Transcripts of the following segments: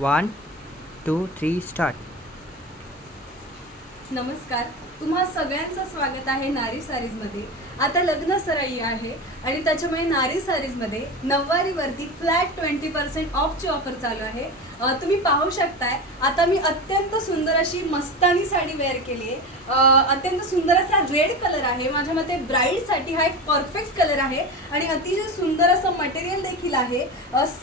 One two three start नमस्कार. तुम्हा सगळ्यांचं स्वागत आहे नारी सारीजमध्ये. आता लग्न सराई आहे आणि त्याच्यामुळे नारी सारीजमध्ये नऊवारीवरती फ्लॅट ट्वेंटी पर्सेंट ऑफची ऑफर चालू आहे. तुम्ही पाहू शकताय आता मी अत्यंत सुंदर अशी मस्तानी साडी वेअर केली आहे. अत्यंत सुंदर असा रेड कलर आहे. माझ्या मते ब्राईडसाठी हा एक परफेक्ट कलर आहे आणि अतिशय सुंदर असं मटेरियल देखील आहे.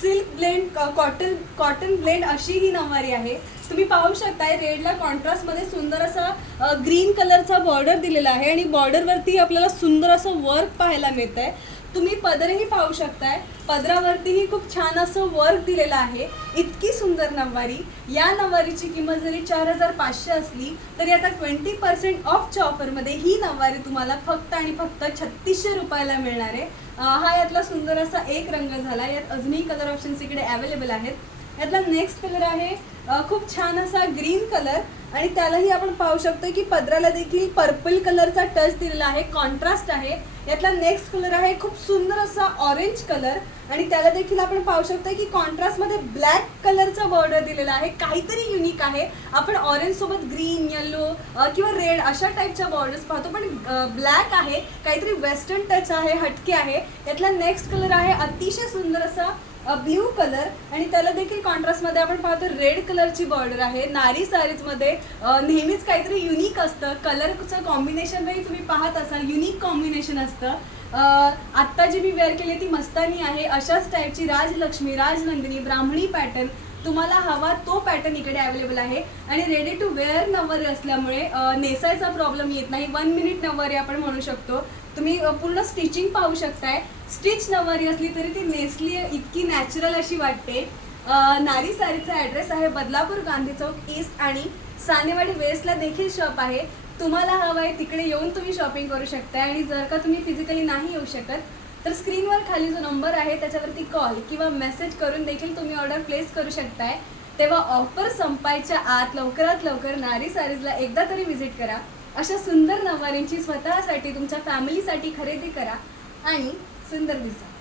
Silk blend cotton cotton blend अशी ही नऊवारी आहे. तुम्ही पाहू शकताय रेडला कॉन्ट्रास्टमध्ये सुंदर असा ग्रीन कलरचा बॉर्डर दिलेला आहे आणि बॉर्डरवरती आपल्याला सुंदर असं वर्क पाहायला मिळत आहे तुम्ही पदरही पाहू शकताय. पदरावरतीही खूप छान असं वर्क दिलेलं आहे. इतकी सुंदर नऊवारी. या नऊवारीची किंमत जरी चार हजार पाचशे असली तरी आता ट्वेंटी पर्सेंट ऑफच्या ऑफरमध्ये ही नऊवारी तुम्हाला फक्त आणि फक्त छत्तीसशे रुपयाला मिळणार आहे. हा यातला सुंदर असा एक रंग झाला. यात अजूनही कलर ऑप्शन्स इकडे अवेलेबल आहेत. यातला नेक्स्ट कलर आहे खूप छान असा ग्रीन कलर आणि त्यालाही आपण पाहू शकतो की पदराला देखील पर्पल कलरचा टच दिलेला आहे. कॉन्ट्रास्ट आहे. यातला नेक्स्ट कलर आहे. खूप सुंदर असा ऑरेंज कलर आणि त्याला देखील आपण पाहू शकतो की कॉन्ट्रास्टमध्ये ब्लॅक कलरचा बॉर्डर दिलेला आहे. काहीतरी युनिक आहे. आपण ऑरेंज सोबत ग्रीन येल्लो किंवा रेड अशा टाईपच्या बॉर्डर्स पाहतो. पण ब्लॅक आहे. काहीतरी वेस्टर्न टच आहे हटके आहे. यातला नेक्स्ट कलर आहे. अतिशय सुंदर असा ब्ल्यू कलर आणि त्याला देखील कॉन्ट्रास्टमध्ये आपण पाहतो. रेड कलर कलरची बॉर्डर आहे. नारी सारीजमध्ये नेहमीच काहीतरी युनिक असतं. कलरचं कॉम्बिनेशनही तुम्ही पाहत असाल युनिक कॉम्बिनेशन असतं. आत्ता जी मी वेअर केली ती मस्तानी आहे. अशाच टाईपची राजलक्ष्मी राजनंदिनी ब्राह्मणी पॅटर्न तुम्हाला हवा तो पॅटर्न इकडे अवेलेबल आहे. आणि रेडी टू वेअर नववारी असल्यामुळे नेसायचा प्रॉब्लेम येत नाही. वन मिनिट नववारी आपण म्हणू शकतो. तुम्ही पूर्ण स्टिचिंग पाहू शकताय. स्टिच नववारी असली तरी ती नेसली इतकी नॅचरल अशी वाटते. नारी सारीचा ॲड्रेस आहे बदलापूर गांधी चौक ईस्ट आणि सानेवाडी वेस्टला देखील शॉप आहे. तुम्हाला हवं आहे तिकडे येऊन तुम्ही शॉपिंग करू शकताय आणि जर का तुम्ही फिजिकली नाही येऊ शकत तर स्क्रीनवर खाली जो नंबर आहे त्याच्यावरती कॉल किंवा मेसेज करून देखील तुम्ही ऑर्डर प्लेस करू शकताय. तेव्हा ऑफर संपायच्या आत लवकरात लवकर नारी सारीजला एकदा तरी व्हिजिट करा. अशा सुंदर नवारींची स्वतःसाठी तुमच्या फॅमिलीसाठी खरेदी करा आणि सुंदर दिसा.